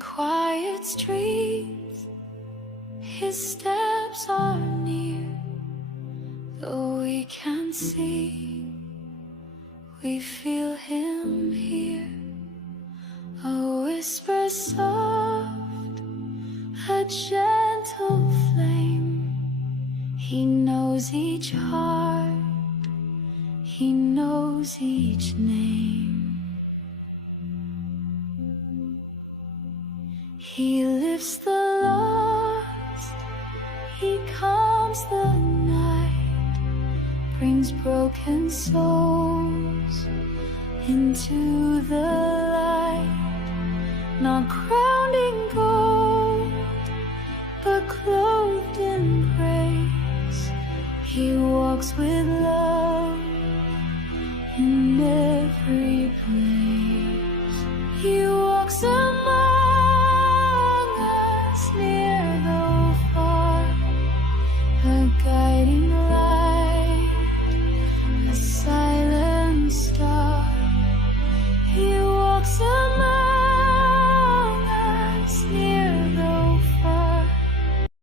quiet streets, his steps are near. Though we can't see, we feel him here. A whisper soft, a gentle flame. He knows each heart, he knows each name. He lifts the lost, he calms the night, brings broken souls into the light. Not crowned in gold, but clothed in grace. He walks with love in every place. He walks among us, near though far, a guiding light, a silent star. He walks among